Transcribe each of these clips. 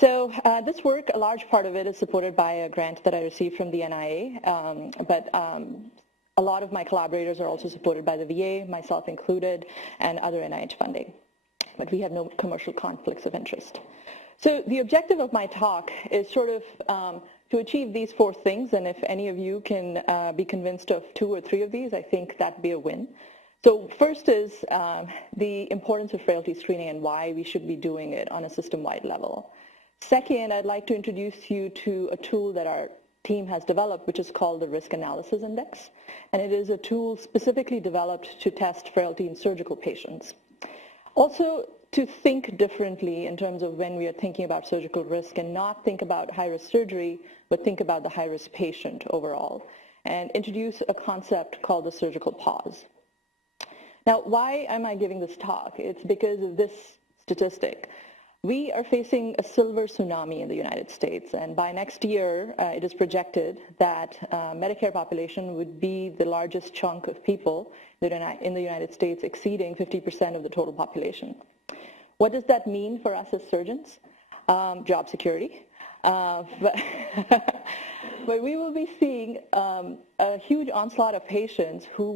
So this work, a large part of it is supported by a grant that I received from the NIA, but a lot of my collaborators are also supported by the VA, myself included, and other NIH funding. But we have no commercial conflicts of interest. So the objective of my talk is sort of to achieve these 4 things, and if any of you can be convinced of 2 or 3 of these, I think that'd be a win. So first is the importance of frailty screening and why we should be doing it on a system-wide level. Second, I'd like to introduce you to a tool that our team has developed, which is called the Risk Analysis Index, and it is a tool specifically developed to test frailty in surgical patients. Also, to think differently in terms of when we are thinking about surgical risk and not think about high-risk surgery, but think about the high-risk patient overall, and introduce a concept called the surgical pause. Now, why am I giving this talk? It's because of this statistic. We are facing a silver tsunami in the United States, and by next year, it is projected that Medicare population would be the largest chunk of people in the United States, exceeding 50% of the total population. What does that mean for us as surgeons? Job security. But we will be seeing a huge onslaught of patients who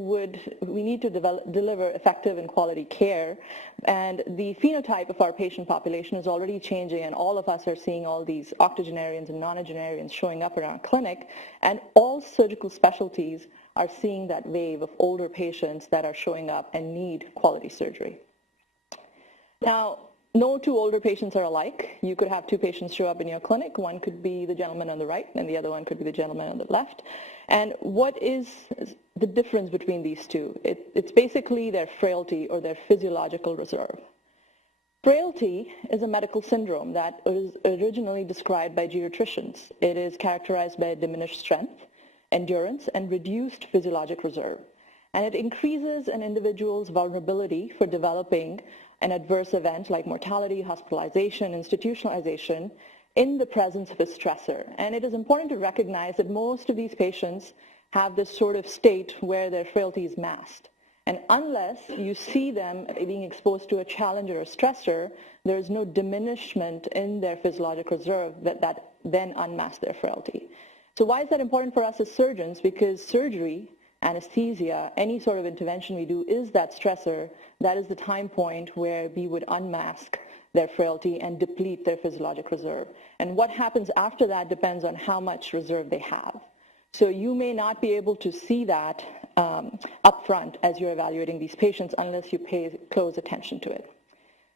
we need to deliver effective and quality care, and the phenotype of our patient population is already changing, and all of us are seeing all these octogenarians and nonagenarians showing up around clinic, and all surgical specialties are seeing that wave of older patients that are showing up and need quality surgery. Now, no 2 older patients are alike. You could have 2 patients show up in your clinic. One could be the gentleman on the right, and the other one could be the gentleman on the left. And what is the difference between these 2? It's basically their frailty or their physiological reserve. Frailty is a medical syndrome that was originally described by geriatricians. It is characterized by diminished strength, endurance, and reduced physiologic reserve. And it increases an individual's vulnerability for developing an adverse event like mortality, hospitalization, institutionalization in the presence of a stressor. And it is important to recognize that most of these patients have this sort of state where their frailty is masked. And unless you see them being exposed to a challenge or a stressor, there is no diminishment in their physiologic reserve that then unmasks their frailty. So why is that important for us as surgeons? Because surgery, anesthesia, any sort of intervention we do is that stressor. That is the time point where we would unmask their frailty and deplete their physiologic reserve. And what happens after that depends on how much reserve they have. So you may not be able to see that up front as you're evaluating these patients unless you pay close attention to it.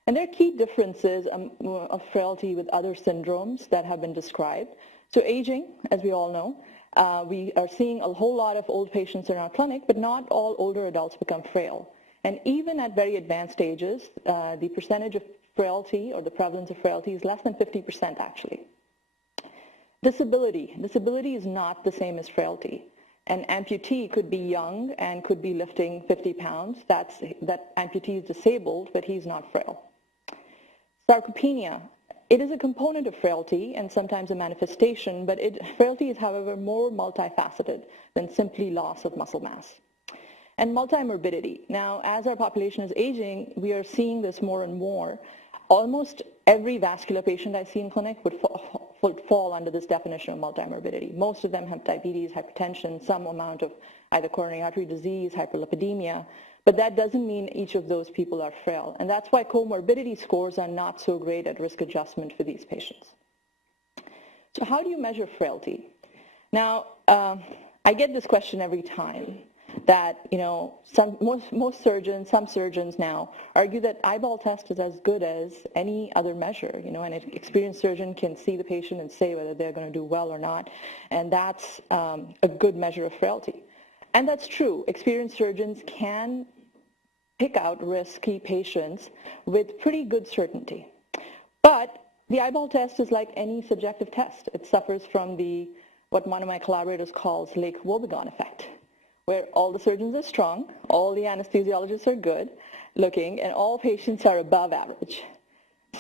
And there are key differences of frailty with other syndromes that have been described. So aging, as we all know, we are seeing a whole lot of old patients in our clinic, but not all older adults become frail. And even at very advanced stages, the percentage of frailty or the prevalence of frailty is less than 50% actually. Disability. Disability is not the same as frailty. An amputee could be young and could be lifting 50 pounds. That amputee is disabled, but he's not frail. Sarcopenia. It is a component of frailty and sometimes a manifestation, but frailty is, however, more multifaceted than simply loss of muscle mass. And multimorbidity. Now, as our population is aging, we are seeing this more and more. Almost every vascular patient I see in clinic would fall under this definition of multimorbidity. Most of them have diabetes, hypertension, some amount of either coronary artery disease, hyperlipidemia, but that doesn't mean each of those people are frail. And that's why comorbidity scores are not so great at risk adjustment for these patients. So how do you measure frailty? Now, I get this question every time that, you know, some surgeons now argue that eyeball test is as good as any other measure, you know, and an experienced surgeon can see the patient and say whether they're going to do well or not, and that's a good measure of frailty. And that's true. Experienced surgeons can pick out risky patients with pretty good certainty. But the eyeball test is like any subjective test. It suffers from what one of my collaborators calls Lake Wobegon effect, where all the surgeons are strong, all the anesthesiologists are good looking, and all patients are above average.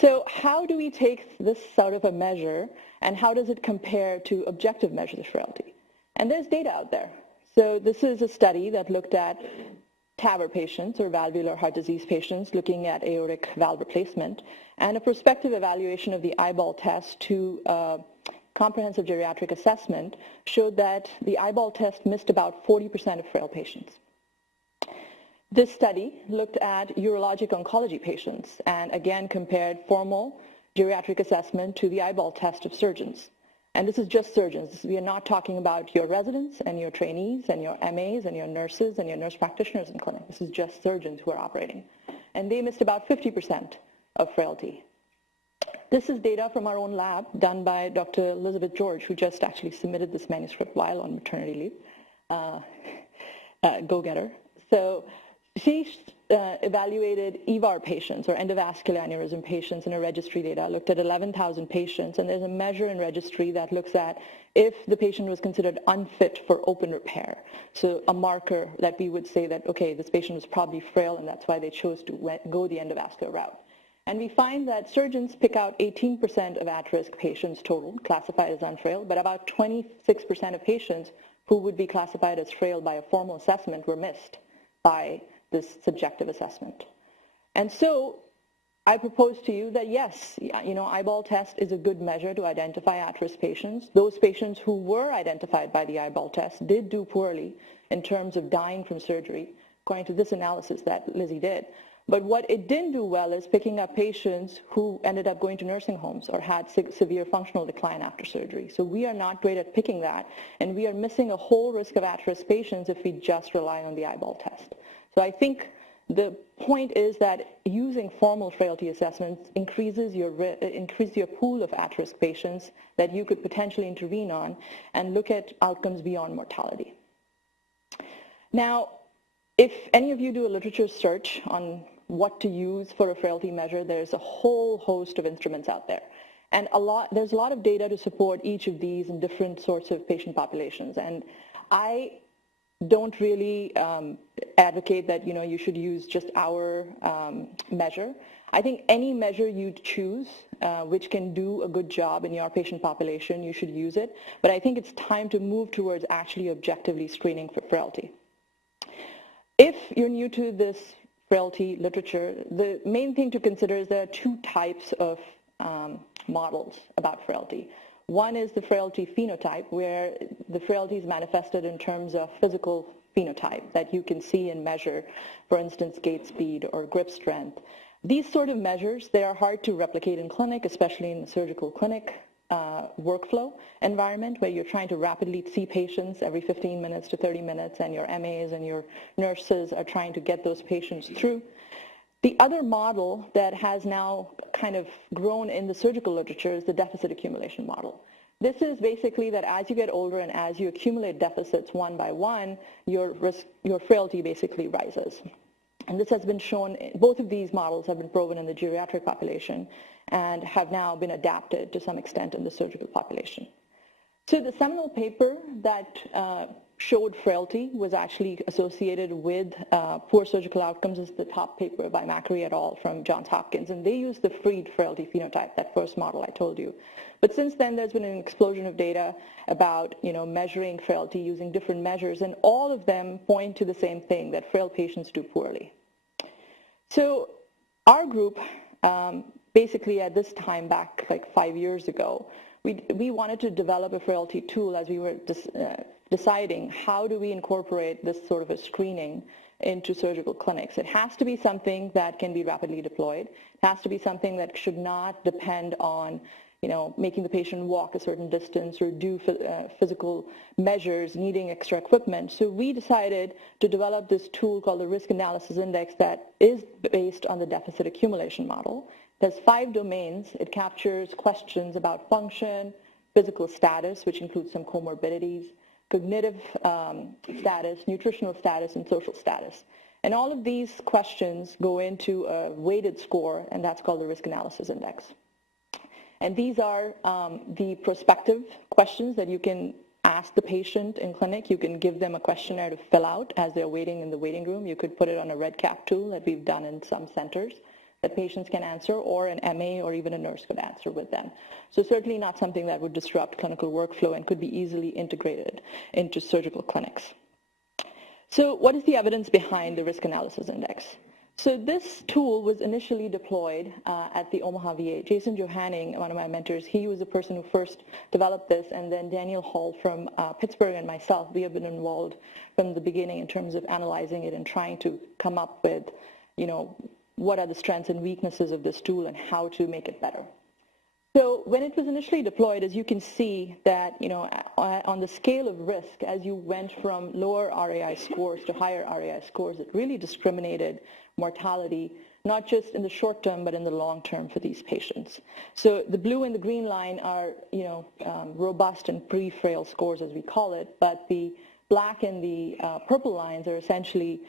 So how do we take this sort of a measure, and how does it compare to objective measures of frailty? And there's data out there. So this is a study that looked at TAVR patients, or valvular heart disease patients, looking at aortic valve replacement, and a prospective evaluation of the eyeball test to comprehensive geriatric assessment showed that the eyeball test missed about 40% of frail patients. This study looked at urologic oncology patients and again compared formal geriatric assessment to the eyeball test of surgeons. And this is just surgeons. We are not talking about your residents and your trainees and your MAs and your nurses and your nurse practitioners in clinic. This is just surgeons who are operating. And they missed about 50% of frailty. This is data from our own lab done by Dr. Elizabeth George, who just actually submitted this manuscript while on maternity leave. Go-getter. So she evaluated EVAR patients, or endovascular aneurysm patients, in a registry data, looked at 11,000 patients, and there's a measure in registry that looks at if the patient was considered unfit for open repair. So a marker that we would say that, okay, this patient was probably frail, and that's why they chose to go the endovascular route. And we find that surgeons pick out 18% of at-risk patients total, classified as unfrail, but about 26% of patients who would be classified as frail by a formal assessment were missed by this subjective assessment. And so I propose to you that yes, eyeball test is a good measure to identify at-risk patients. Those patients who were identified by the eyeball test did do poorly in terms of dying from surgery, according to this analysis that Lizzie did. But what it didn't do well is picking up patients who ended up going to nursing homes or had severe functional decline after surgery. So we are not great at picking that, and we are missing a whole risk of at-risk patients if we just rely on the eyeball test. So I think the point is that using formal frailty assessments increases your pool of at-risk patients that you could potentially intervene on and look at outcomes beyond mortality. Now, if any of you do a literature search on what to use for a frailty measure, there's a whole host of instruments out there. And there's a lot of data to support each of these in different sorts of patient populations. And I don't really advocate that you should use just our measure. I think any measure you choose which can do a good job in your patient population, you should use it. But I think it's time to move towards actually objectively screening for frailty. If you're new to this frailty literature, the main thing to consider is there are two types of models about frailty. One is the frailty phenotype, where the frailty is manifested in terms of physical phenotype that you can see and measure, for instance, gait speed or grip strength. These sort of measures, they are hard to replicate in clinic, especially in the surgical clinic workflow environment where you're trying to rapidly see patients every 15 minutes to 30 minutes, and your MAs and your nurses are trying to get those patients through. The other model that has now kind of grown in the surgical literature is the deficit accumulation model. This is basically that as you get older and as you accumulate deficits one by one, your frailty basically rises. And this has been shown, both of these models have been proven in the geriatric population and have now been adapted to some extent in the surgical population. So the seminal paper that showed frailty was actually associated with poor surgical outcomes is the top paper by Macri et al. From Johns Hopkins, and they used the Fried frailty phenotype, that first model I told you. But since then, there's been an explosion of data about measuring frailty using different measures, and all of them point to the same thing, that frail patients do poorly. So our group, basically at this time back like 5 years ago, we wanted to develop a frailty tool as we were deciding how do we incorporate this sort of a screening into surgical clinics. It has to be something that can be rapidly deployed. It has to be something that should not depend on making the patient walk a certain distance or do physical measures needing extra equipment. So we decided to develop this tool called the Risk Analysis Index that is based on the deficit accumulation model. There's 5 domains. It captures questions about function, physical status, which includes some comorbidities, cognitive status, nutritional status, and social status. And all of these questions go into a weighted score, and that's called the Risk Analysis Index. And these are the prospective questions that you can ask the patient in clinic. You can give them a questionnaire to fill out as they're waiting in the waiting room. You could put it on a red cap tool that we've done in some centers that patients can answer, or an MA or even a nurse could answer with them. So certainly not something that would disrupt clinical workflow and could be easily integrated into surgical clinics. So what is the evidence behind the risk analysis index? So this tool was initially deployed at the Omaha VA. Jason Johanning, one of my mentors, he was the person who first developed this, and then Daniel Hall from Pittsburgh and myself, we have been involved from the beginning in terms of analyzing it and trying to come up with, what are the strengths and weaknesses of this tool and how to make it better. So when it was initially deployed, as you can see that, on the scale of risk, as you went from lower RAI scores to higher RAI scores, it really discriminated mortality, not just in the short term, but in the long term for these patients. So the blue and the green line are, robust and pre-frail scores, as we call it, but the black and the purple lines are essentially,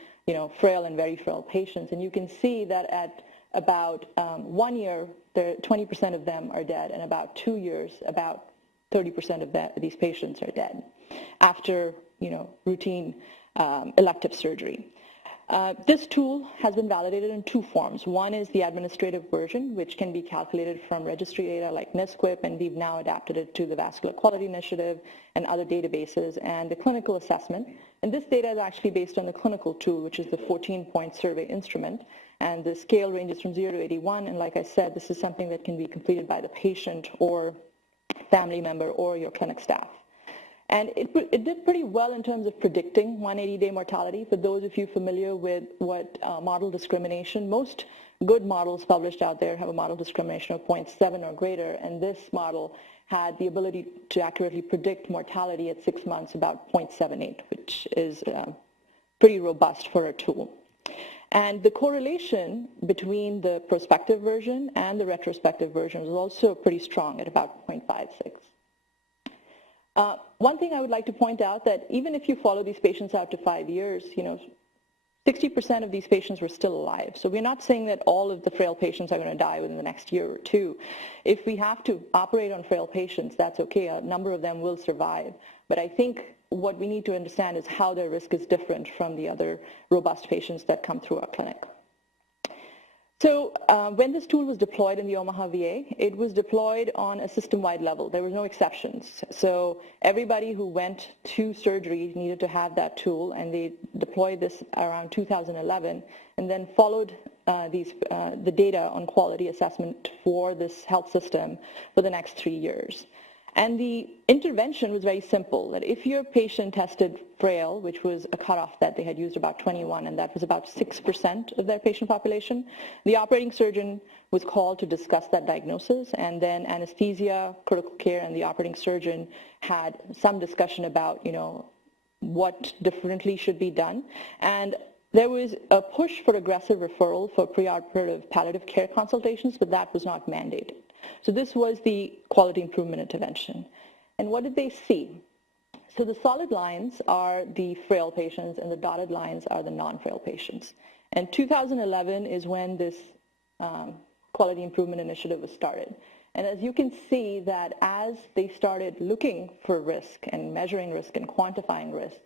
frail and very frail patients. And you can see that at about 1 year, 20% of them are dead, and about 2 years, about 30% of these patients are dead after, routine elective surgery. This tool has been validated in two forms. One is the administrative version, which can be calculated from registry data like NISQIP, and we've now adapted it to the Vascular Quality Initiative and other databases, and the clinical assessment. And this data is actually based on the clinical tool, which is the 14-point survey instrument. And the scale ranges from 0 to 81, and like I said, this is something that can be completed by the patient or family member or your clinic staff. And it did pretty well in terms of predicting 180-day mortality. For those of you familiar with what model discrimination, most good models published out there have a model discrimination of 0.7 or greater, and this model had the ability to accurately predict mortality at 6 months about 0.78, which is pretty robust for a tool. And the correlation between the prospective version and the retrospective version was also pretty strong at about 0.56. One thing I would like to point out that even if you follow these patients out to 5 years, 60% of these patients were still alive. So we're not saying that all of the frail patients are going to die within the next year or two. If we have to operate on frail patients, that's okay. A number of them will survive. But I think what we need to understand is how their risk is different from the other robust patients that come through our clinic. So when this tool was deployed in the Omaha VA, it was deployed on a system-wide level. There were no exceptions. So everybody who went to surgery needed to have that tool, and they deployed this around 2011, and then followed the data on quality assessment for this health system for the next 3 years. And the intervention was very simple, that if your patient tested frail, which was a cutoff that they had used about 21, and that was about 6% of their patient population, the operating surgeon was called to discuss that diagnosis, and then anesthesia, critical care, and the operating surgeon had some discussion about, what differently should be done. And there was a push for aggressive referral for preoperative palliative care consultations, but that was not mandated. So this was the quality improvement intervention. And what did they see? So the solid lines are the frail patients, and the dotted lines are the non-frail patients. And 2011 is when this quality improvement initiative was started. And as you can see that as they started looking for risk and measuring risk and quantifying risk,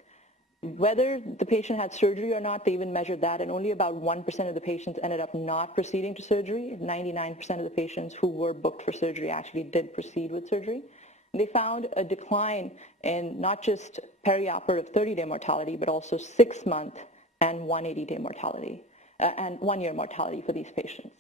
whether the patient had surgery or not, they even measured that, and only about 1% of the patients ended up not proceeding to surgery. 99% of the patients who were booked for surgery actually did proceed with surgery. And they found a decline in not just perioperative 30-day mortality, but also 6-month and 180-day mortality, and 1-year mortality for these patients.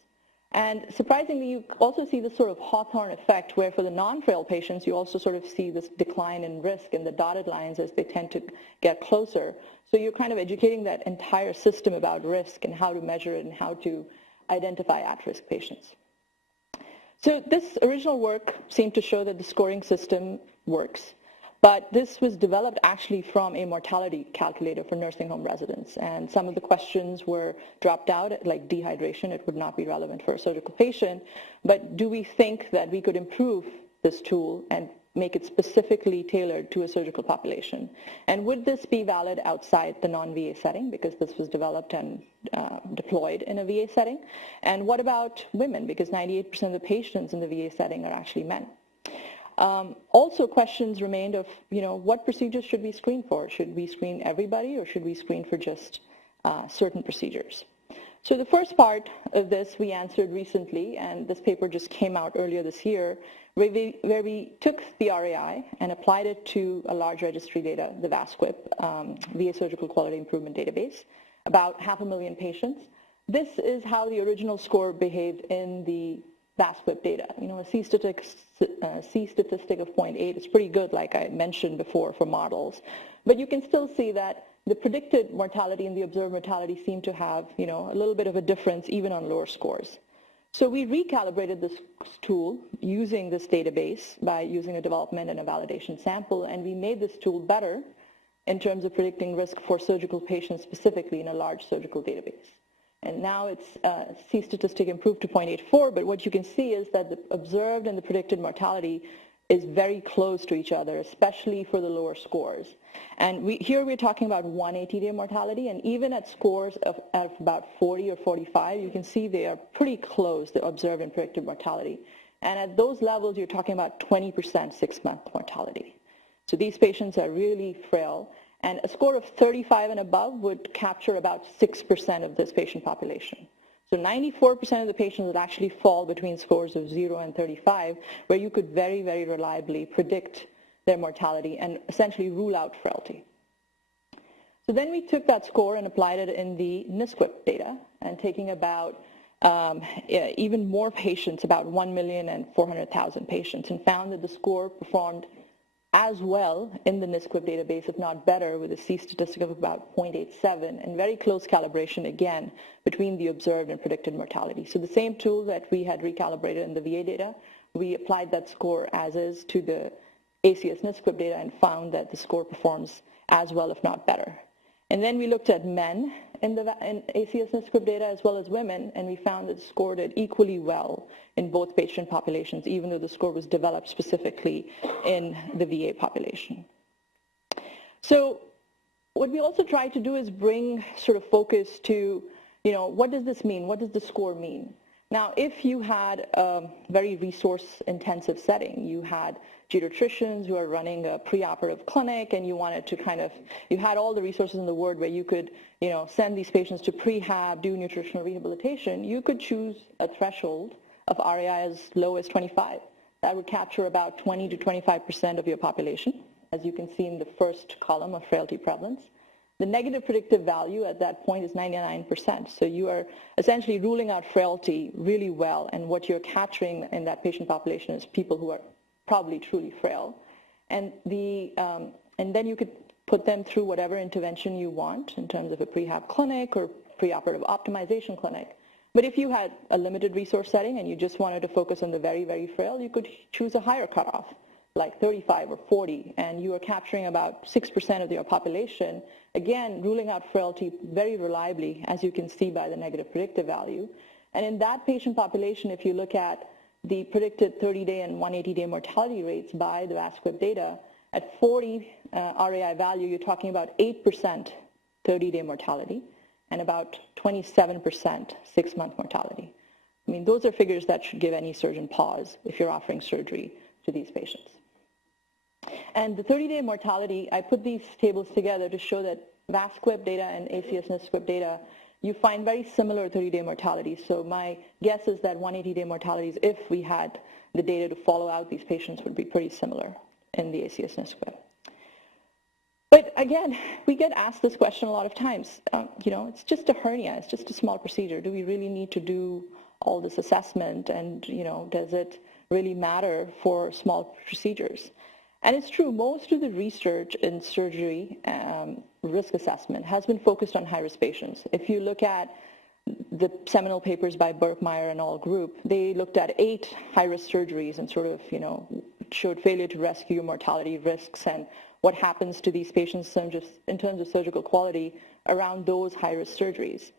And surprisingly, you also see this sort of Hawthorne effect, where for the non-frail patients, you also sort of see this decline in risk in the dotted lines as they tend to get closer. So you're kind of educating that entire system about risk and how to measure it and how to identify at-risk patients. So this original work seemed to show that the scoring system works. But this was developed actually from a mortality calculator for nursing home residents. And some of the questions were dropped out, like dehydration. It would not be relevant for a surgical patient. But do we think that we could improve this tool and make it specifically tailored to a surgical population? And would this be valid outside the non-VA setting, because this was developed and deployed in a VA setting? And what about women, because 98% of the patients in the VA setting are actually men? Also, questions remained of, what procedures should we screen for? Should we screen everybody, or should we screen for just certain procedures? So the first part of this we answered recently, and this paper just came out earlier this year, where we took the RAI and applied it to a large registry data, the VASQUIP, VA Surgical Quality Improvement Database, about 500,000 patients. This is how the original score behaved in the VASQUIP data. You know, a C statistic of 0.8 is pretty good, like I mentioned before, for models. But you can still see that the predicted mortality and the observed mortality seem to have, you know, a little bit of a difference even on lower scores. So we recalibrated this tool using this database by using a development and a validation sample, and we made this tool better in terms of predicting risk for surgical patients specifically in a large surgical database. And now it's C statistic improved to 0.84, but what you can see is that the observed and the predicted mortality is very close to each other, especially for the lower scores. And here we're talking about 180-day mortality, and even at scores of about 40 or 45, you can see they are pretty close, the observed and predicted mortality. And at those levels, you're talking about 20% 6-month mortality. So these patients are really frail, and a score of 35 and above would capture about 6% of this patient population. So 94% of the patients would actually fall between scores of 0 and 35, where you could very, very reliably predict their mortality and essentially rule out frailty. So then we took that score and applied it in the NSQIP data, and taking about even more patients, about 1,400,000 patients, and found that the score performed as well in the NSQIP database, if not better, with a C statistic of about 0.87 and very close calibration, again, between the observed and predicted mortality. So the same tool that we had recalibrated in the VA data, we applied that score as is to the ACS NSQIP data and found that the score performs as well, if not better. And then we looked at men in ACS NSQIP data as well as women, and we found that the score did equally well in both patient populations, even though the score was developed specifically in the VA population. So what we also tried to do is bring sort of focus to, you know, what does this mean? What does the score mean? Now, if you had a very resource-intensive setting, you had geriatricians who are running a preoperative clinic, and you wanted to kind of, you had all the resources in the world where you could, you know, send these patients to prehab, do nutritional rehabilitation, you could choose a threshold of RAI as low as 25. That would capture about 20 to 25% of your population, as you can see in the first column of frailty prevalence. The negative predictive value at that point is 99%. So you are essentially ruling out frailty really well, and what you're capturing in that patient population is people who are probably truly frail. And then you could put them through whatever intervention you want in terms of a prehab clinic or preoperative optimization clinic. But if you had a limited resource setting and you just wanted to focus on the very, very frail, you could choose a higher cutoff, like 35 or 40, and you are capturing about 6% of your population, again, ruling out frailty very reliably, as you can see by the negative predictive value. And in that patient population, if you look at the predicted 30-day and 180-day mortality rates by the VASQUIP data, at 40 RAI value, you're talking about 8% 30-day mortality and about 27% 6-month mortality. I mean, those are figures that should give any surgeon pause if you're offering surgery to these patients. And the 30-day mortality, I put these tables together to show that VASQUIP data and ACS NSQIP data, you find very similar 30-day mortality. So my guess is that 180-day mortalities, if we had the data to follow out these patients, would be pretty similar in the ACS NSQIP. But again, we get asked this question a lot of times. You know, it's just a hernia, it's just a small procedure. Do we really need to do all this assessment? And, you know, does it really matter for small procedures? And it's true, most of the research in surgery risk assessment has been focused on high-risk patients. If you look at the seminal papers by Burkmeyer and all group, they looked at 8 high-risk surgeries and sort of, you know, showed failure to rescue, mortality risks, and what happens to these patients in terms of surgical quality around those high-risk surgeries.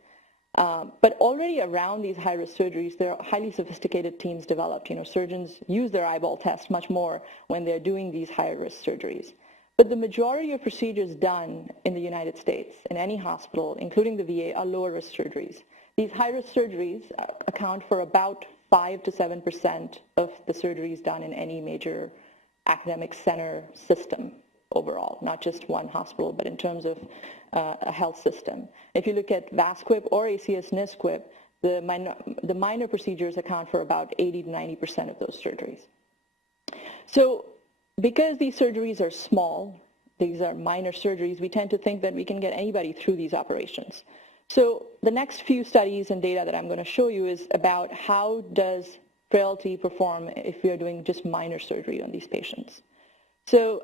But already around these high-risk surgeries, there are highly sophisticated teams developed. You know, surgeons use their eyeball test much more when they're doing these high-risk surgeries. But the majority of procedures done in the United States, in any hospital, including the VA, are lower-risk surgeries. These high-risk surgeries account for about 5 to 7% of the surgeries done in any major academic center system. overall, not just one hospital, but in terms of a health system. If you look at VASQUIP or ACS-NISQUIP, the minor procedures account for about 80 to 90% of those surgeries. So because these surgeries are small, these are minor surgeries, we tend to think that we can get anybody through these operations. So the next few studies and data that I'm going to show you is about how does frailty perform if we are doing just minor surgery on these patients. So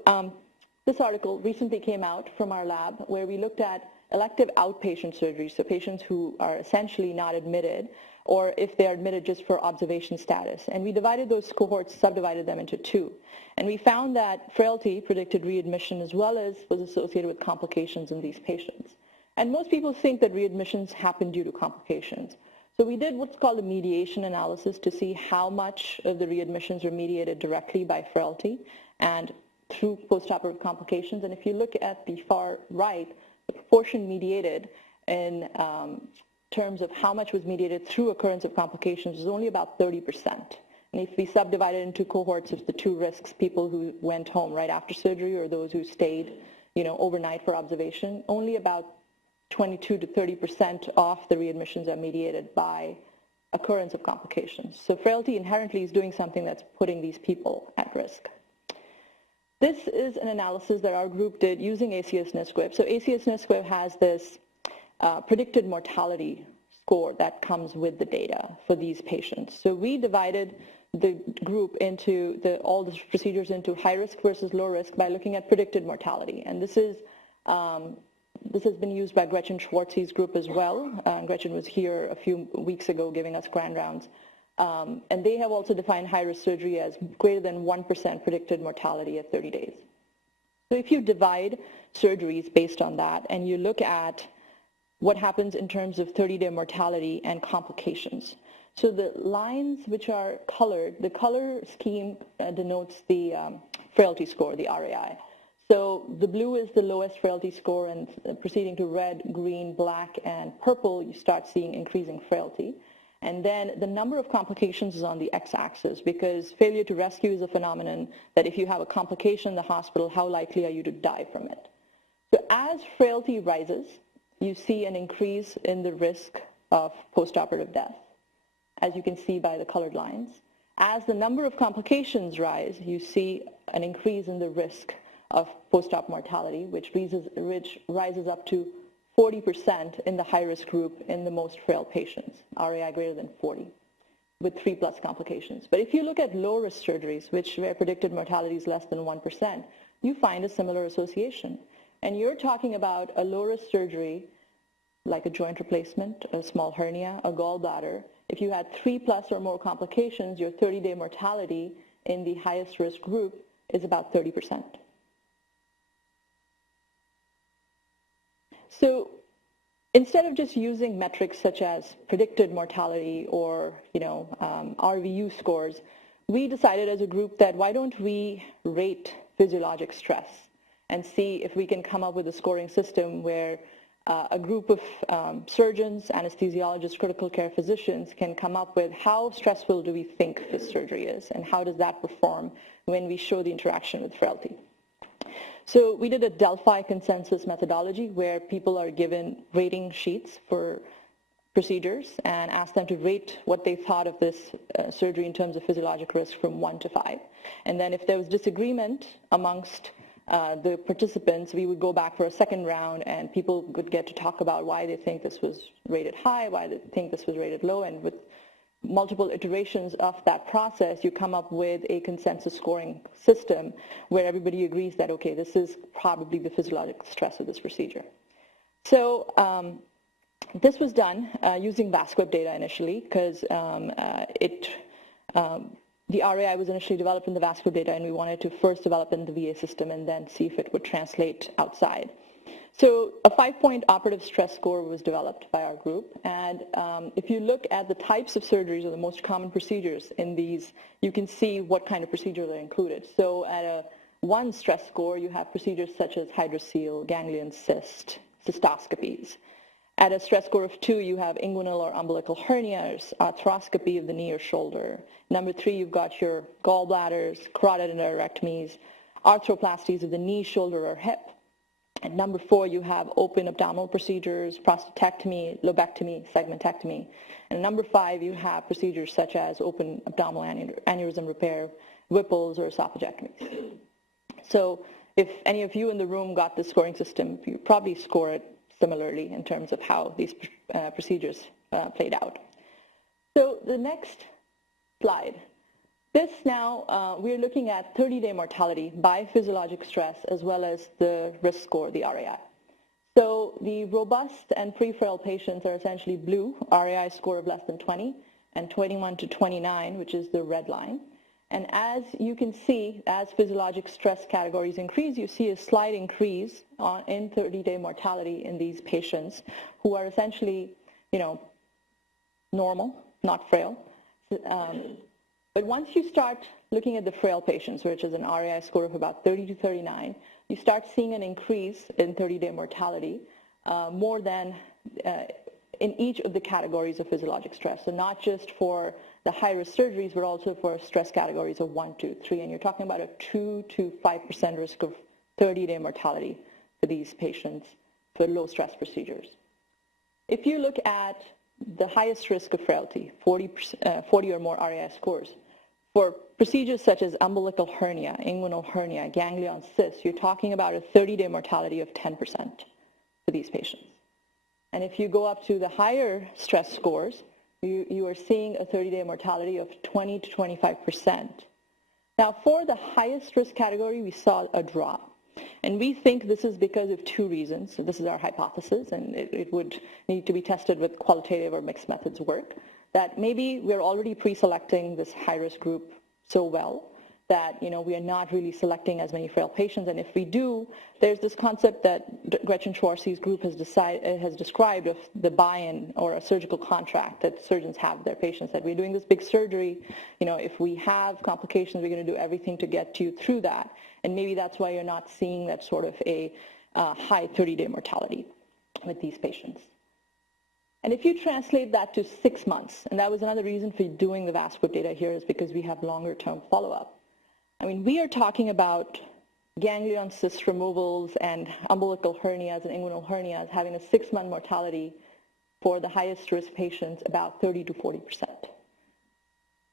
this article recently came out from our lab where we looked at elective outpatient surgeries, so patients who are essentially not admitted, or if they are admitted just for observation status. And we divided those cohorts, subdivided them into two. And we found that frailty predicted readmission as well as was associated with complications in these patients. And most people think that readmissions happen due to complications. So we did what's called a mediation analysis to see how much of the readmissions were mediated directly by frailty and through postoperative complications. And if you look at the far right, the proportion mediated in terms of how much was mediated through occurrence of complications is only about 30%. And if we subdivide it into cohorts of the two risks, people who went home right after surgery or those who stayed, overnight for observation, only about 22 to 30% of the readmissions are mediated by occurrence of complications. So frailty inherently is doing something that's putting these people at risk. This is an analysis that our group did using ACS-NISQUIP. So ACS-NISQUIP has this predicted mortality score that comes with the data for these patients. So we divided the group into all the procedures into high risk versus low risk by looking at predicted mortality. And this has been used by Gretchen Schwartz's group as well. Gretchen was here a few weeks ago giving us grand rounds. And they have also defined high-risk surgery as greater than 1% predicted mortality at 30 days. So if you divide surgeries based on that and you look at what happens in terms of 30-day mortality and complications. So the lines which are colored, the color scheme denotes the frailty score, the RAI. So the blue is the lowest frailty score, and proceeding to red, green, black, and purple, you start seeing increasing frailty. And then the number of complications is on the x-axis, because failure to rescue is a phenomenon that if you have a complication in the hospital, how likely are you to die from it? So as frailty rises, you see an increase in the risk of postoperative death, as you can see by the colored lines. As the number of complications rise, you see an increase in the risk of post-op mortality, which rises up to 40% in the high-risk group in the most frail patients, RAI greater than 40, with 3+ complications. But if you look at low-risk surgeries, where predicted mortality is less than 1%, you find a similar association. And you're talking about a low-risk surgery, like a joint replacement, a small hernia, a gallbladder. If you had 3+ or more complications, your 30-day mortality in the highest risk group is about 30%. So instead of just using metrics such as predicted mortality or RVU scores, we decided as a group that why don't we rate physiologic stress and see if we can come up with a scoring system where a group of surgeons, anesthesiologists, critical care physicians can come up with how stressful do we think this surgery is and how does that perform when we show the interaction with frailty. So we did a Delphi consensus methodology where people are given rating sheets for procedures and asked them to rate what they thought of this surgery in terms of physiologic risk from 1 to 5. And then if there was disagreement amongst the participants, we would go back for a second round and people would get to talk about why they think this was rated high, why they think this was rated low, and with multiple iterations of that process, you come up with a consensus scoring system where everybody agrees that, okay, this is probably the physiologic stress of this procedure. So this was done using VASQUIP data initially, because the RAI was initially developed in the VASQUIP data, and we wanted to first develop in the VA system and then see if it would translate outside. So a 5-point operative stress score was developed by our group, and if you look at the types of surgeries or the most common procedures in these, you can see what kind of procedures are included. So at a 1 stress score, you have procedures such as hydrocele, ganglion cyst, cystoscopies. At a stress score of 2, you have inguinal or umbilical hernias, arthroscopy of the knee or shoulder. Number 3, you've got your gallbladders, carotid endarterectomies, arthroplasties of the knee, shoulder, or hip. And number 4, you have open abdominal procedures, prostatectomy, lobectomy, segmentectomy. And number 5, you have procedures such as open abdominal aneurysm repair, Whipples, or esophagectomies. So if any of you in the room got this scoring system, you probably score it similarly in terms of how these procedures played out. So the next slide. This now, we're looking at 30-day mortality by physiologic stress as well as the risk score, the RAI. So the robust and pre-frail patients are essentially blue, RAI score of less than 20, and 21 to 29, which is the red line. And as you can see, as physiologic stress categories increase, you see a slight increase in 30-day mortality in these patients who are essentially, normal, not frail. But once you start looking at the frail patients, which is an RAI score of about 30 to 39, you start seeing an increase in 30-day mortality more than in each of the categories of physiologic stress. So not just for the high-risk surgeries, but also for stress categories of 1, 2, 3. And you're talking about a 2 to 5% risk of 30-day mortality for these patients for low-stress procedures. If you look at the highest risk of frailty, 40 or more RAI scores, for procedures such as umbilical hernia, inguinal hernia, ganglion cysts, you're talking about a 30-day mortality of 10% for these patients. And if you go up to the higher stress scores, you are seeing a 30-day mortality of 20 to 25%. Now, for the highest risk category, we saw a drop. And we think this is because of 2 reasons. So this is our hypothesis, and it would need to be tested with qualitative or mixed methods work, that maybe we're already pre-selecting this high-risk group so well that we are not really selecting as many frail patients. And if we do, there's this concept that Gretchen Schwartz's group has described of the buy-in or a surgical contract that surgeons have with their patients, that we're doing this big surgery, if we have complications, we're going to do everything to get you through that. And maybe that's why you're not seeing that sort of a high 30-day mortality with these patients. And if you translate that to 6 months, and that was another reason for doing the Vascular data here, is because we have longer-term follow-up. I mean, we are talking about ganglion cyst removals and umbilical hernias and inguinal hernias having a 6-month mortality for the highest risk patients about 30 to 40%.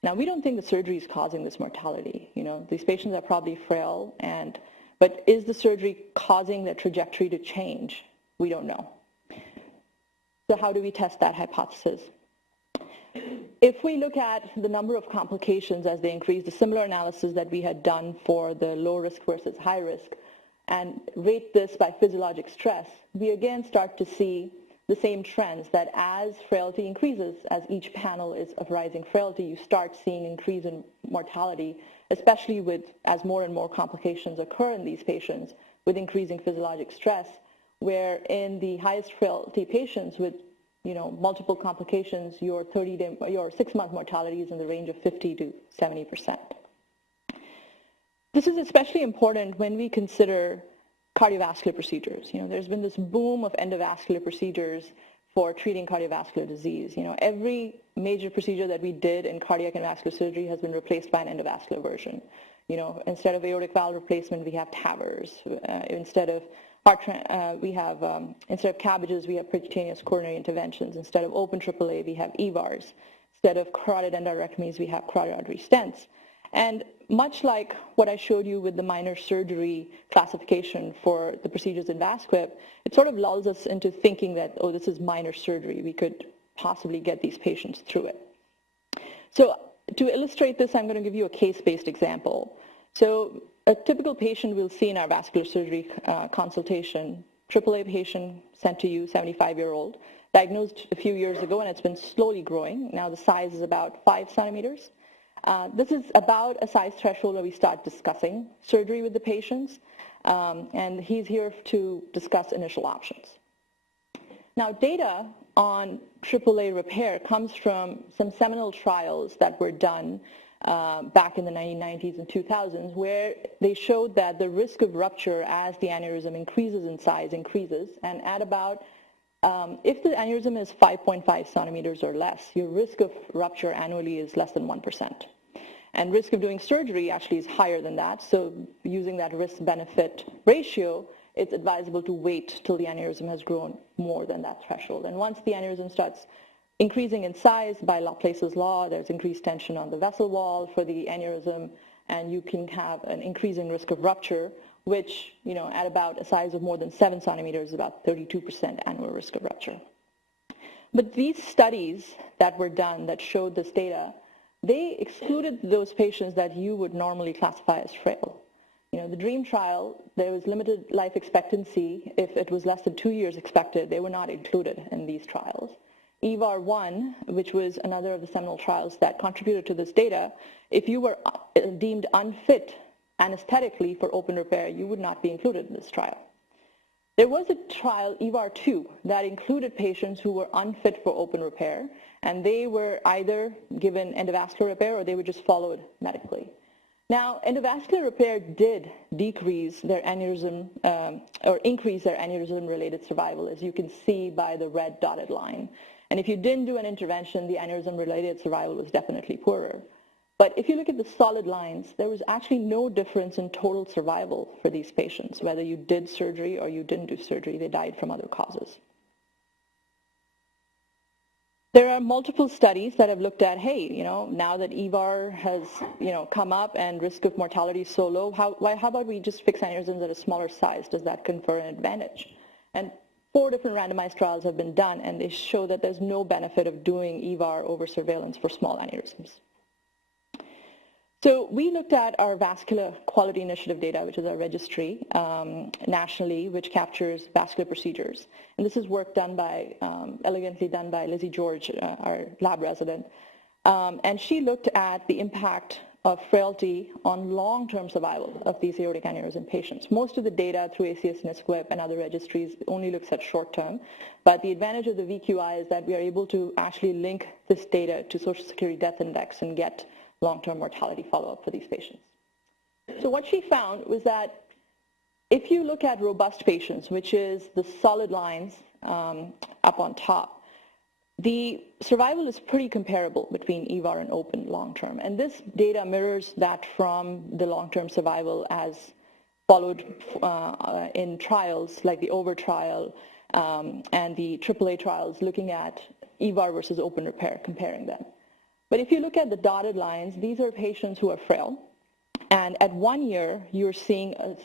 Now, we don't think the surgery is causing this mortality. These patients are probably frail, but is the surgery causing their trajectory to change? We don't know. So how do we test that hypothesis? If we look at the number of complications as they increase, the similar analysis that we had done for the low risk versus high risk, and rate this by physiologic stress, we again start to see the same trends, that as frailty increases, as each panel is of rising frailty, you start seeing increase in mortality, especially as more and more complications occur in these patients with increasing physiologic stress, where in the highest frailty patients with multiple complications, your 6-month mortality is in the range of 50 to 70%. This is especially important when we consider cardiovascular procedures. There's been this boom of endovascular procedures for treating cardiovascular disease. Every major procedure that we did in cardiac and vascular surgery has been replaced by an endovascular version. Instead of aortic valve replacement, we have TAVRs. Instead of cabbages, we have percutaneous coronary interventions. Instead of open AAA, we have EVARs. Instead of carotid endarterectomies, we have carotid artery stents. And much like what I showed you with the minor surgery classification for the procedures in VasQuip, it sort of lulls us into thinking that, oh, this is minor surgery. We could possibly get these patients through it. So to illustrate this, I'm going to give you a case-based example. So a typical patient we'll see in our vascular surgery consultation, AAA patient sent to you, 75-year-old, diagnosed a few years ago, and it's been slowly growing. Now the size is about 5 centimeters. This is about a size threshold where we start discussing surgery with the patients, and he's here to discuss initial options. Now, data on AAA repair comes from some seminal trials that were done back in the 1990s and 2000s, where they showed that the risk of rupture as the aneurysm increases in size increases, and at about, if the aneurysm is 5.5 centimeters or less, your risk of rupture annually is less than 1%. And risk of doing surgery actually is higher than that. So using that risk-benefit ratio, it's advisable to wait till the aneurysm has grown more than that threshold. And once the aneurysm starts increasing in size by Laplace's law, there's increased tension on the vessel wall for the aneurysm, and you can have an increasing risk of rupture, which, at about a size of more than 7 centimeters is about 32% annual risk of rupture. But these studies that were done that showed this data, they excluded those patients that you would normally classify as frail. The DREAM trial, there was limited life expectancy. If it was less than 2 years expected, they were not included in these trials. EVAR-1, which was another of the seminal trials that contributed to this data, if you were deemed unfit anesthetically for open repair, you would not be included in this trial. There was a trial, EVAR-2, that included patients who were unfit for open repair, and they were either given endovascular repair or they were just followed medically. Now, endovascular repair did decrease their aneurysm or increase their aneurysm-related survival, as you can see by the red dotted line. And if you didn't do an intervention, the aneurysm-related survival was definitely poorer. But if you look at the solid lines, there was actually no difference in total survival for these patients, whether you did surgery or you didn't do surgery. They died from other causes. There are multiple studies that have looked at, hey, now that EVAR has, come up and risk of mortality is so low, how about we just fix aneurysms at a smaller size? Does that confer an advantage? And 4 different randomized trials have been done, and they show that there's no benefit of doing EVAR over surveillance for small aneurysms. So we looked at our Vascular Quality Initiative data, which is our registry nationally, which captures vascular procedures. And this is work done by, elegantly done by Lizzie George, our lab resident. And she looked at the impact of frailty on long-term survival of these aortic aneurysm patients. Most of the data through ACS, NISQIP, and other registries only looks at short-term. But the advantage of the VQI is that we are able to actually link this data to Social Security Death Index and get long-term mortality follow-up for these patients. So what she found was that if you look at robust patients, which is the solid lines up on top, the survival is pretty comparable between EVAR and open long-term. And this data mirrors that from the long-term survival as followed in trials like the OVER trial and the AAA trials looking at EVAR versus open repair, comparing them. But if you look at the dotted lines, these are patients who are frail. And at 1 year, you're seeing a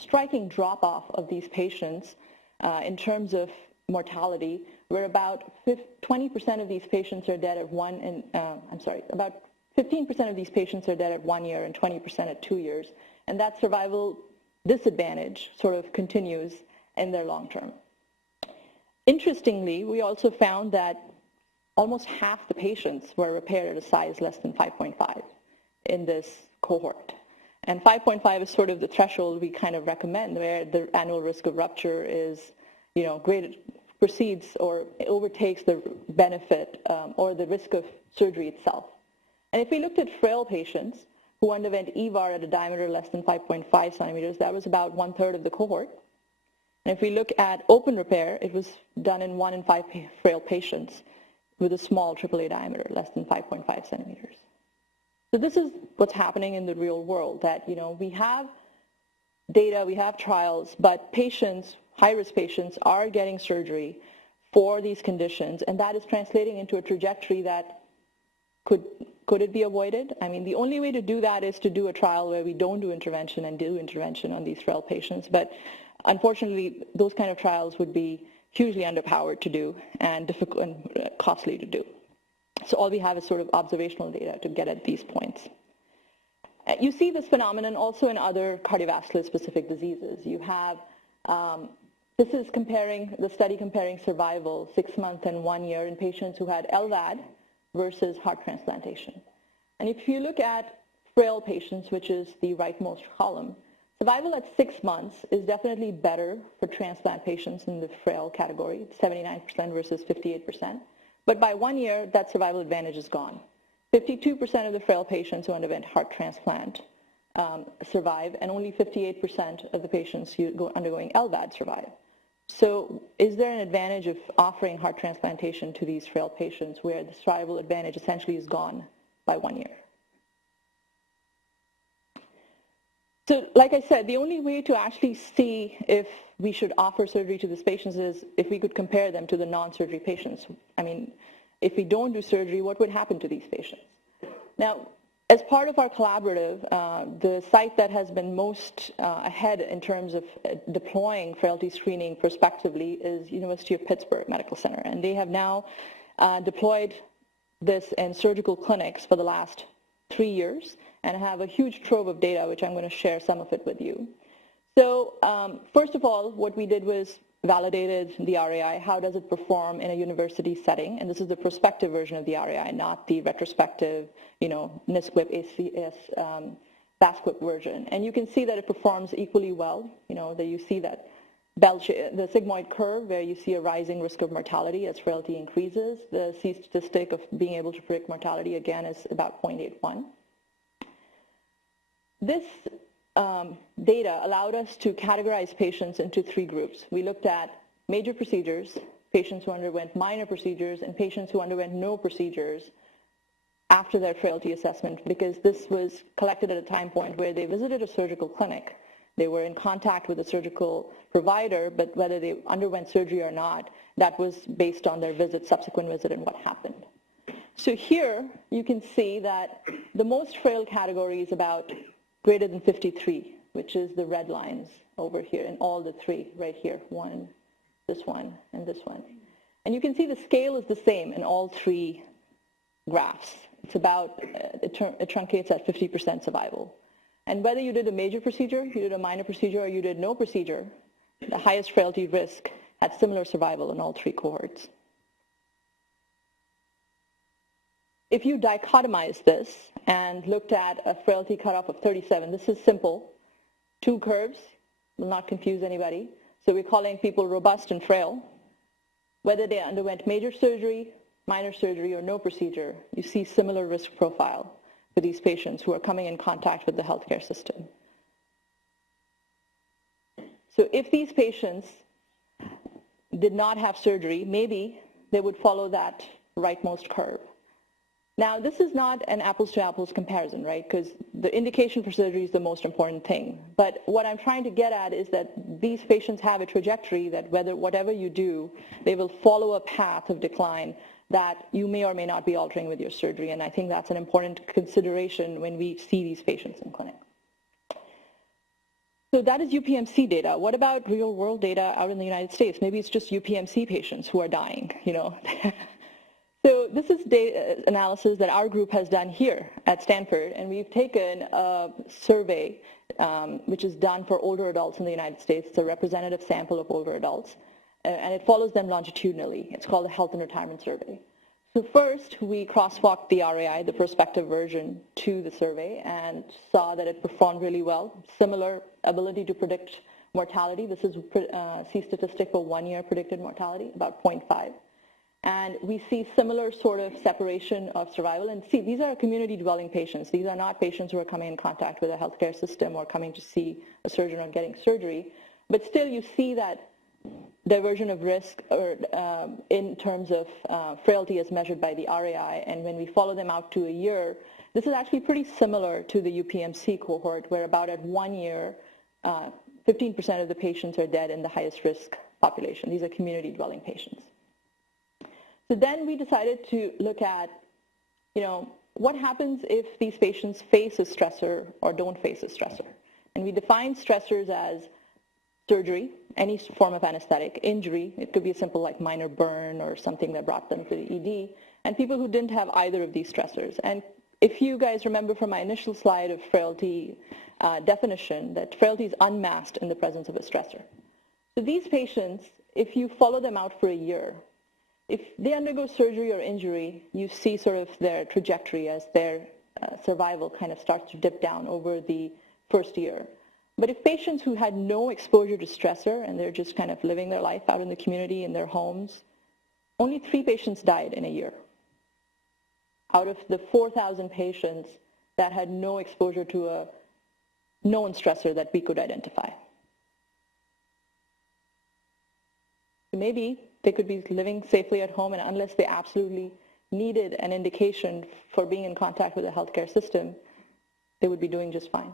striking drop-off of these patients in terms of mortality, where about 20% of these patients are dead at about 15% of these patients are dead at 1 year and 20% at 2 years. And that survival disadvantage sort of continues in their long term. Interestingly, we also found that almost half the patients were repaired at a size less than 5.5 in this cohort. And 5.5 is sort of the threshold we kind of recommend, where the annual risk of rupture is, precedes or overtakes the benefit or the risk of surgery itself. And if we looked at frail patients who underwent EVAR at a diameter less than 5.5 centimeters, that was about 1/3 of the cohort. And if we look at open repair, it was done in 1 in 5 frail patients with a small AAA diameter, less than 5.5 centimeters. So this is what's happening in the real world, that, we have data, we have trials, but patients, high-risk patients, are getting surgery for these conditions, and that is translating into a trajectory that could it be avoided? I mean, the only way to do that is to do a trial where we don't do intervention and do intervention on these frail patients, but unfortunately, those kind of trials would be hugely underpowered to do and difficult and costly to do. So all we have is sort of observational data to get at these points. You see this phenomenon also in other cardiovascular specific diseases. You have, this is the study comparing survival 6 months and 1 year in patients who had LVAD versus heart transplantation. And if you look at frail patients, which is the rightmost column, survival at 6 months is definitely better for transplant patients in the frail category, 79% versus 58%. But by 1 year, that survival advantage is gone. 52% of the frail patients who underwent heart transplant survive, and only 58% of the patients undergoing LVAD survive. So is there an advantage of offering heart transplantation to these frail patients where the survival advantage essentially is gone by 1 year? So like I said, the only way to actually see if we should offer surgery to these patients is if we could compare them to the non-surgery patients. I mean, if we don't do surgery, what would happen to these patients? Now, as part of our collaborative, the site that has been most ahead in terms of deploying frailty screening prospectively is University of Pittsburgh Medical Center. And they have now deployed this in surgical clinics for the last 3 years and have a huge trove of data, which I'm going to share some of it with you. So first of all, what we did was validated the RAI. How does it perform in a university setting? And this is the prospective version of the RAI, not the retrospective, NISQIP, ACS, VASQIP version. And you can see that it performs equally well. That you see that the sigmoid curve where you see a rising risk of mortality as frailty increases. The C statistic of being able to predict mortality, again, is about 0.81. This data allowed us to categorize patients into 3 groups. We looked at major procedures, patients who underwent minor procedures, and patients who underwent no procedures after their frailty assessment, because this was collected at a time point where they visited a surgical clinic. They were in contact with a surgical provider, but whether they underwent surgery or not, that was based on their visit, subsequent visit, and what happened. So here you can see that the most frail category is about greater than 53, which is the red lines over here, and all the 3 right here, this one, and this one. And you can see the scale is the same in all 3 graphs. It's about, it truncates at 50% survival. And whether you did a major procedure, you did a minor procedure, or you did no procedure, the highest frailty risk had similar survival in all 3 cohorts. If you dichotomize this and looked at a frailty cutoff of 37, this is simple. 2 curves, will not confuse anybody. So we're calling people robust and frail. Whether they underwent major surgery, minor surgery, or no procedure, you see similar risk profile for these patients who are coming in contact with the healthcare system. So if these patients did not have surgery, maybe they would follow that rightmost curve. Now, this is not an apples-to-apples comparison, right? Because the indication for surgery is the most important thing. But what I'm trying to get at is that these patients have a trajectory that whatever you do, they will follow a path of decline that you may or may not be altering with your surgery. And I think that's an important consideration when we see these patients in clinic. So that is UPMC data. What about real-world data out in the United States? Maybe it's just UPMC patients who are dying, So this is data analysis that our group has done here at Stanford, and we've taken a survey which is done for older adults in the United States. It's a representative sample of older adults, and it follows them longitudinally. It's called the Health and Retirement Survey. So first, we crosswalked the RAI, the prospective version, to the survey and saw that it performed really well. Similar ability to predict mortality. This is C statistic for 1-year predicted mortality, about 0.5. And we see similar sort of separation of survival. And see, these are community dwelling patients. These are not patients who are coming in contact with a healthcare system or coming to see a surgeon or getting surgery. But still, you see that diversion of risk or in terms of frailty as measured by the RAI. And when we follow them out to a year, this is actually pretty similar to the UPMC cohort, where about at 1 year, 15% of the patients are dead in the highest risk population. These are community dwelling patients. So then we decided to look at, what happens if these patients face a stressor or don't face a stressor. And we define stressors as surgery, any form of anesthetic, injury, it could be a simple like minor burn or something that brought them to the ED, and people who didn't have either of these stressors. And if you guys remember from my initial slide of frailty definition, that frailty is unmasked in the presence of a stressor. So these patients, if you follow them out for a year, if they undergo surgery or injury, you see sort of their trajectory as their survival kind of starts to dip down over the first year. But if patients who had no exposure to stressor and they're just kind of living their life out in the community in their homes, only 3 patients died in a year out of the 4,000 patients that had no exposure to a known stressor that we could identify. Maybe they could be living safely at home, and unless they absolutely needed an indication for being in contact with the healthcare system, they would be doing just fine.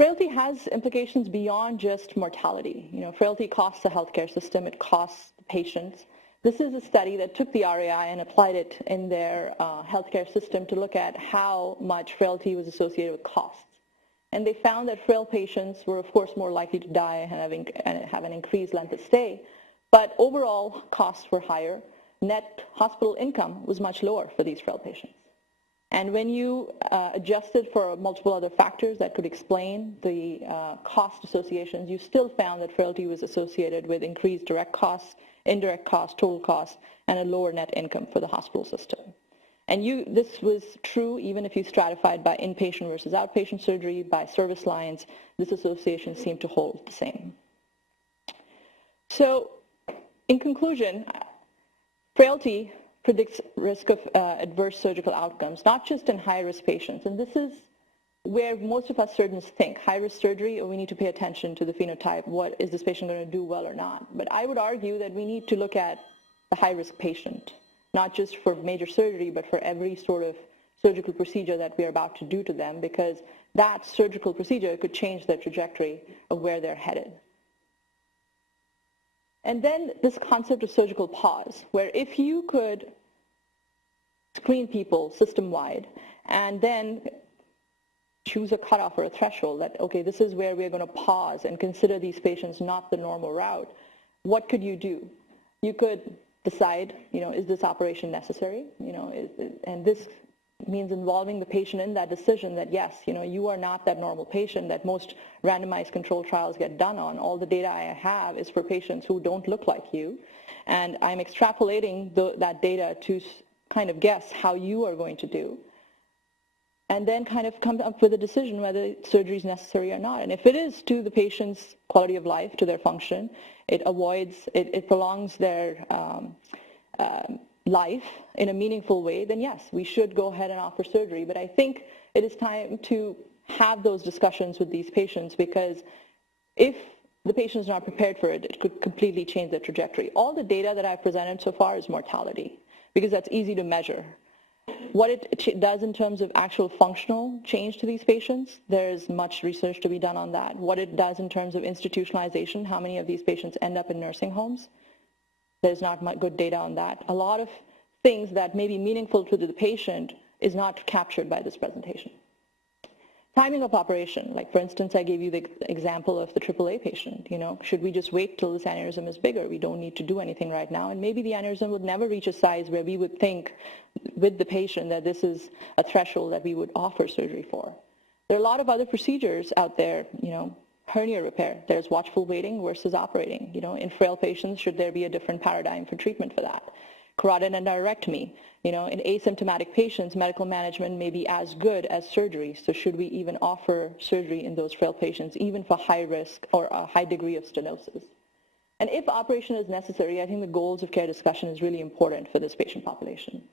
Frailty has implications beyond just mortality. Frailty costs the healthcare system, it costs the patients. This is a study that took the RAI and applied it in their healthcare system to look at how much frailty was associated with costs. And they found that frail patients were, of course, more likely to die and have an increased length of stay, but overall costs were higher. Net hospital income was much lower for these frail patients. And when you adjusted for multiple other factors that could explain the cost associations, you still found that frailty was associated with increased direct costs, indirect costs, total costs, and a lower net income for the hospital system. And this was true even if you stratified by inpatient versus outpatient surgery, by service lines. This association seemed to hold the same. So in conclusion, frailty predicts risk of adverse surgical outcomes, not just in high-risk patients. And this is where most of us surgeons think, high-risk surgery, or we need to pay attention to the phenotype. What is this patient going to do well or not? But I would argue that we need to look at the high-risk patient, not just for major surgery, but for every sort of surgical procedure that we are about to do to them, because that surgical procedure could change the trajectory of where they're headed. And then this concept of surgical pause, where if you could screen people system-wide and then choose a cutoff or a threshold that, okay, this is where we're going to pause and consider these patients not the normal route, what could you do? You could decide, is this operation necessary? And this means involving the patient in that decision that, yes, you are not that normal patient that most randomized controlled trials get done on. All the data I have is for patients who don't look like you. And I'm extrapolating that data to kind of guess how you are going to do. And then kind of come up with a decision whether surgery is necessary or not. And if it is to the patient's quality of life, to their function, it prolongs their life in a meaningful way, then yes, we should go ahead and offer surgery. But I think it is time to have those discussions with these patients, because if the patient is not prepared for it, it could completely change their trajectory. All the data that I've presented so far is mortality, because that's easy to measure. What it does in terms of actual functional change to these patients, there's much research to be done on that. What it does in terms of institutionalization, how many of these patients end up in nursing homes, there's not much good data on that. A lot of things that may be meaningful to the patient is not captured by this presentation. Timing of operation, like for instance, I gave you the example of the AAA patient. Should we just wait till this aneurysm is bigger? We don't need to do anything right now. And maybe the aneurysm would never reach a size where we would think with the patient that this is a threshold that we would offer surgery for. There are a lot of other procedures out there, hernia repair. There's watchful waiting versus operating. In frail patients, should there be a different paradigm for treatment for that? Carotid endarterectomy. In asymptomatic patients, medical management may be as good as surgery. So should we even offer surgery in those frail patients, even for high risk or a high degree of stenosis? And if operation is necessary, I think the goals of care discussion is really important for this patient population.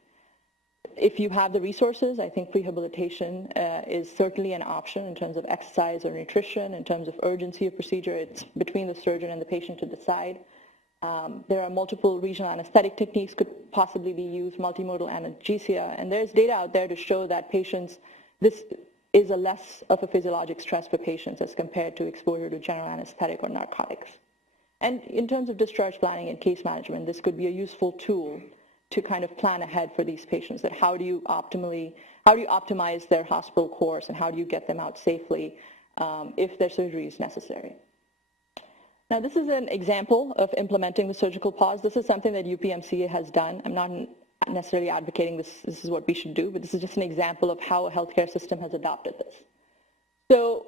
If you have the resources, I think rehabilitation is certainly an option in terms of exercise or nutrition, in terms of urgency of procedure. It's between the surgeon and the patient to decide. There are multiple regional anesthetic techniques could possibly be used, multimodal analgesia, and there's data out there to show that patients, this is a less of a physiologic stress for patients as compared to exposure to general anesthetic or narcotics. And in terms of discharge planning and case management, this could be a useful tool to kind of plan ahead for these patients, that how do you optimize their hospital course and how do you get them out safely if their surgery is necessary. Now, this is an example of implementing the surgical pause. This is something that UPMC has done. I'm not necessarily advocating this is what we should do, but this is just an example of how a healthcare system has adopted this. So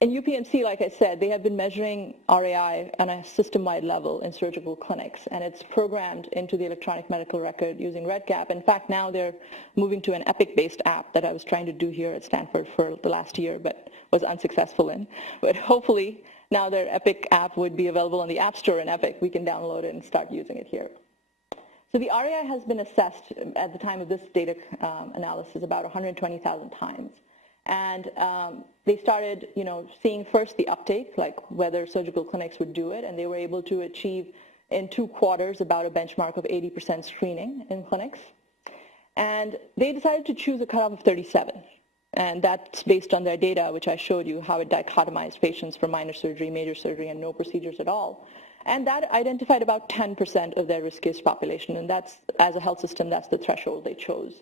in UPMC, like I said, they have been measuring RAI on a system-wide level in surgical clinics, and it's programmed into the electronic medical record using REDCap. In fact, now they're moving to an Epic-based app that I was trying to do here at Stanford for the last year, but was unsuccessful in. But hopefully, now their Epic app would be available on the App Store in Epic. We can download it and start using it here. So the RAI has been assessed at the time of this data analysis about 120,000 times. And they started, seeing first the uptake, like whether surgical clinics would do it, and they were able to achieve in 2 quarters about a benchmark of 80% screening in clinics. And they decided to choose a cutoff of 37. And that's based on their data, which I showed you, how it dichotomized patients for minor surgery, major surgery, and no procedures at all. And that identified about 10% of their riskiest population, and that's, as a health system, that's the threshold they chose.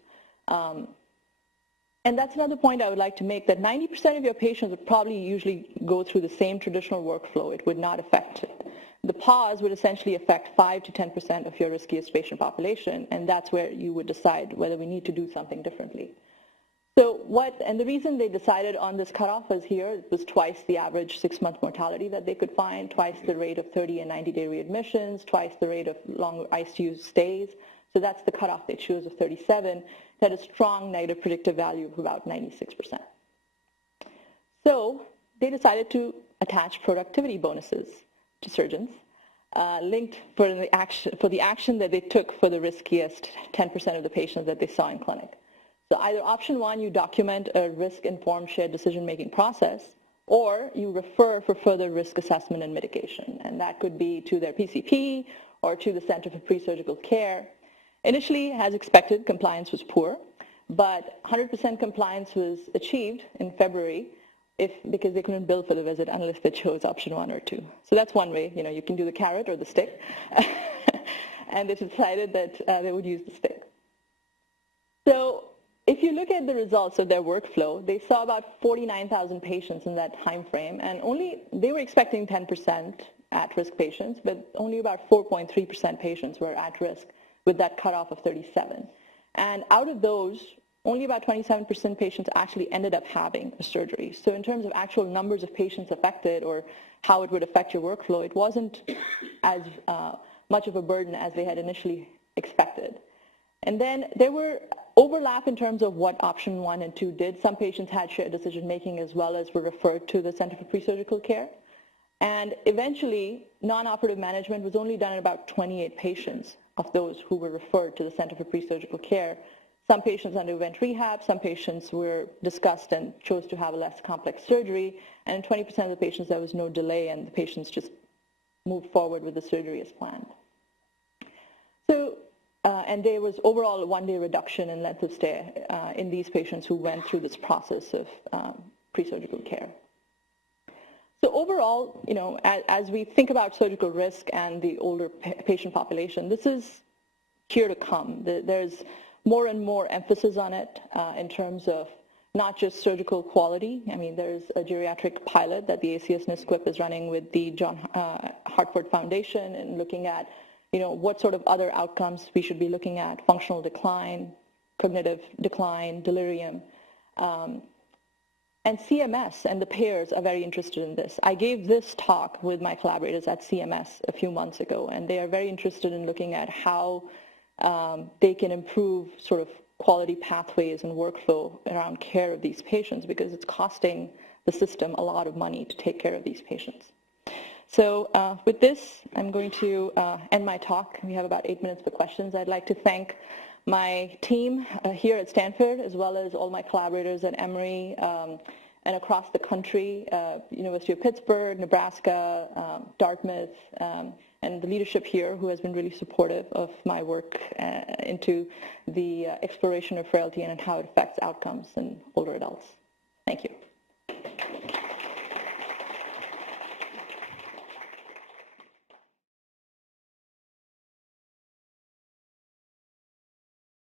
And that's another point I would like to make, that 90% of your patients would probably usually go through the same traditional workflow. It would not affect it. The pause would essentially affect 5 to 10% of your riskiest patient population, and that's where you would decide whether we need to do something differently. So and the reason they decided on this cutoff was here, it was twice the average 6-month mortality that they could find, twice the rate of 30 and 90-day readmissions, twice the rate of longer ICU stays. So that's the cutoff they chose of 37. That had a strong negative predictive value of about 96%. So they decided to attach productivity bonuses to surgeons, linked for the action that they took for the riskiest 10% of the patients that they saw in clinic. So either option one, you document a risk-informed shared decision-making process, or you refer for further risk assessment and mitigation. And that could be to their PCP or to the Center for Pre-Surgical Care. Initially, as expected, compliance was poor, but 100% compliance was achieved in February because they couldn't bill for the visit unless they chose option 1 or 2. So that's one way. You can do the carrot or the stick. And they decided that they would use the stick. So if you look at the results of their workflow, they saw about 49,000 patients in that time frame, and they were expecting 10% at-risk patients, but only about 4.3% patients were at risk with that cutoff of 37. And out of those, only about 27% patients actually ended up having a surgery. So in terms of actual numbers of patients affected or how it would affect your workflow, it wasn't as much of a burden as they had initially expected. And then there were overlap in terms of what option 1 and 2 did. Some patients had shared decision-making as well as were referred to the Center for Pre-Surgical Care. And eventually, non-operative management was only done in about 28 patients of those who were referred to the Center for Pre-Surgical Care. Some patients underwent rehab, some patients were discussed and chose to have a less complex surgery, and in 20% of the patients there was no delay and the patients just moved forward with the surgery as planned. So, and there was overall a 1-day reduction in length of stay in these patients who went through this process of pre-surgical care. So overall, as we think about surgical risk and the older patient population, this is here to come. There's more and more emphasis on it in terms of not just surgical quality. I mean, there's a geriatric pilot that the ACS-NSQIP is running with the John Hartford Foundation and looking at, what sort of other outcomes we should be looking at: functional decline, cognitive decline, delirium. And CMS and the payers are very interested in this. I gave this talk with my collaborators at CMS a few months ago, and they are very interested in looking at how they can improve sort of quality pathways and workflow around care of these patients, because it's costing the system a lot of money to take care of these patients. So with this, I'm going to end my talk. We have about 8 minutes for questions. I'd like to thank my team here at Stanford, as well as all my collaborators at Emory and across the country, University of Pittsburgh, Nebraska, Dartmouth, and the leadership here who has been really supportive of my work into the exploration of frailty and how it affects outcomes in older adults.